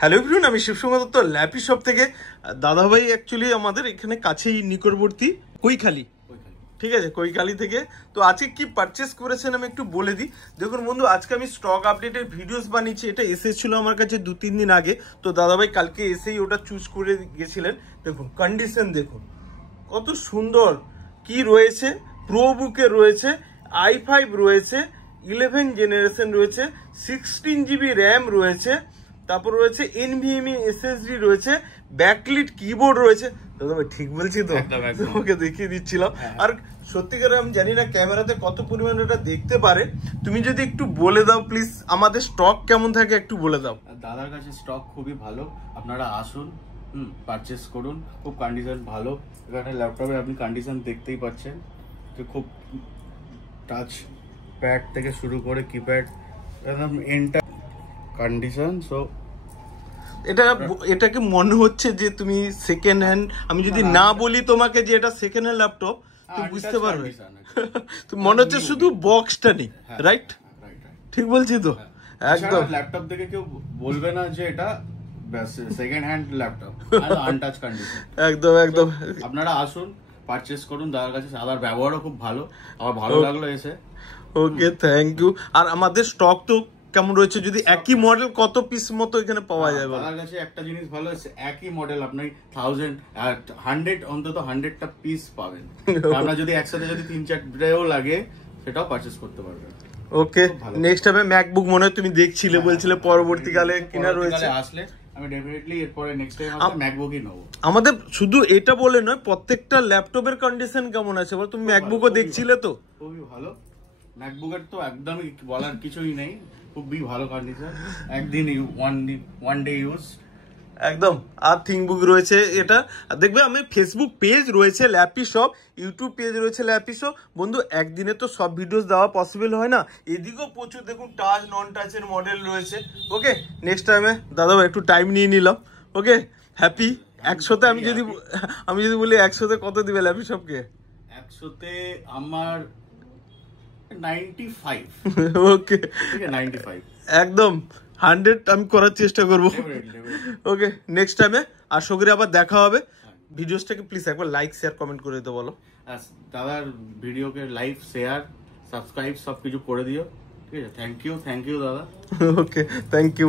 Hello everyone, আমি শিবসঙ্গ Dutta lappy shop থেকে। দাদাভাই অ্যাকচুয়ালি আমাদের এখানে কাছেই নিকটবর্তী কৈখালি, ঠিক আছে, কৈখালি থেকে। তো আজকে কি পারচেস করেছেন আমি একটু বলে দিই। দেখুন বন্ধু, আজকে আমি স্টক আপডেটের ভিডিওস বানিয়েছি। এটা এসেছিল আমার কাছে 2-3 দিন আগে। তো দাদাভাই কালকে এসেই ওটা চুজ করে গেছিলেন। দেখুন কন্ডিশন দেখুন কত সুন্দর কি রয়েছে। প্রো বুকে রয়েছে, i5 রয়েছে, 11 জেনারেশন রয়েছে, 16 জিবি র্যাম রয়েছে, তারপর রয়েছে NVMe SSD রয়েছে, ব্যাকলিট কিবোর্ড রয়েছে। দাদা ভাই ঠিক বলছি তো? তোমাকে দেখিয়ে দিচ্ছিলাম। আর সত্যিকার আমি জানি না ক্যামেরাতে কত পরিমাণে এটা দেখতে পারে। তুমি যদি একটু বলে দাও প্লিজ, আমাদের স্টক কেমন থাকে একটু বলে দাও। দাদার কাছে স্টক খুবই ভালো, আপনারা আসুন, পারচেস করুন। খুব কন্ডিশন ভালো। এখানে ল্যাপটপে আপনি কন্ডিশন দেখতেই পাচ্ছেন যে খুব টাচ প্যাড থেকে শুরু করে কিপ্যাড একদম এন্টার কন্ডিশন। সো এটাকে মনে হচ্ছে যে তুমি সেকেন্ড হ্যান্ড, আমি যদি না বলি তোমাকে যে এটা সেকেন্ড হ্যান্ড ল্যাপটপ, তুমি বুঝতে পারবে। তুমি মনে হচ্ছে শুধু বক্সটা নেই, রাইট? ঠিক বলছি তো? একদম ল্যাপটপ দেখে কেউ বলবে না যে এটা second hand laptop, untouch condition. একদম একদম। আপনারা আসুন, পারচেস করুন দাদার কাছে। দাদার ব্যবহারও খুব ভালো, আমার ভালো লাগলো এসে। ওকে, থ্যাংক ইউ। আর আমাদের স্টক তো কেমন রয়েছে, যদি একই মডেল কত পিস মতো এখানে পাওয়া যায়? দাদার কাছে একটা জিনিস ভালো আছে, একই মডেল আপনি 100 অন্তত 100টা পিস পাবেন। আপনার যদি একসাথে যদি 3-4টাও লাগে সেটাও পারচেস করতে পারবেন। ওকে, নেক্সট টাইমে ম্যাকবুক মনে হয় তুমি দেখছিলে, বলছিলে পরবর্তীকালে কিনা রয়েছে। আসলে আমি ডেফিনেটলি এরপরে নেক্সট টাইম আমি ম্যাকবুকই নেব। আমাদের শুধু এটা বলে নয়, প্রত্যেকটা ল্যাপটপের কন্ডিশন কেমন আছে বল? তুমি ম্যাকবুকও দেখছিলে তো? খুবই ভালো। ম্যাকবুকের তো একদমই বলার কিছুই নেই, খুবই ভালো কন্ডিশন। একদিন ওয়ান ডে ইউজ একদম। আর থিংবুক রয়েছে এটা। দেখবে আমি ফেসবুক পেজ রয়েছে ল্যাপি শপ, ইউটিউব পেজ রয়েছে ল্যাপি শপ। বন্ধু একদিনে তো সব ভিডিওস দেওয়া পসিবল হয় না, এদিকেও প্রচুর দেখুন টাচ নন টাচের মডেল রয়েছে। ওকে, নেক্সট টাইমে দাদা একটু টাইম নিয়ে নিলাম। ওকে, হ্যাপি। 100তে আমি যদি বলি 100তে কত দিবে ল্যাপি শপকে? 100তে আমার 95। ওকে, 95 একদম 100 আমি করার চেষ্টা করবো। ওকে, নেক্সট টাইমে আশা করি আবার দেখা হবে। ভিডিওসটাকে প্লিজ একবার লাইক শেয়ার কমেন্ট করে দিতে বলো। দাদার ভিডিওকে লাইক শেয়ার সাবস্ক্রাইব সব কিছু করে দিও, ঠিক আছে? থ্যাংক ইউ দাদা। ওকে, থ্যাংক ইউ।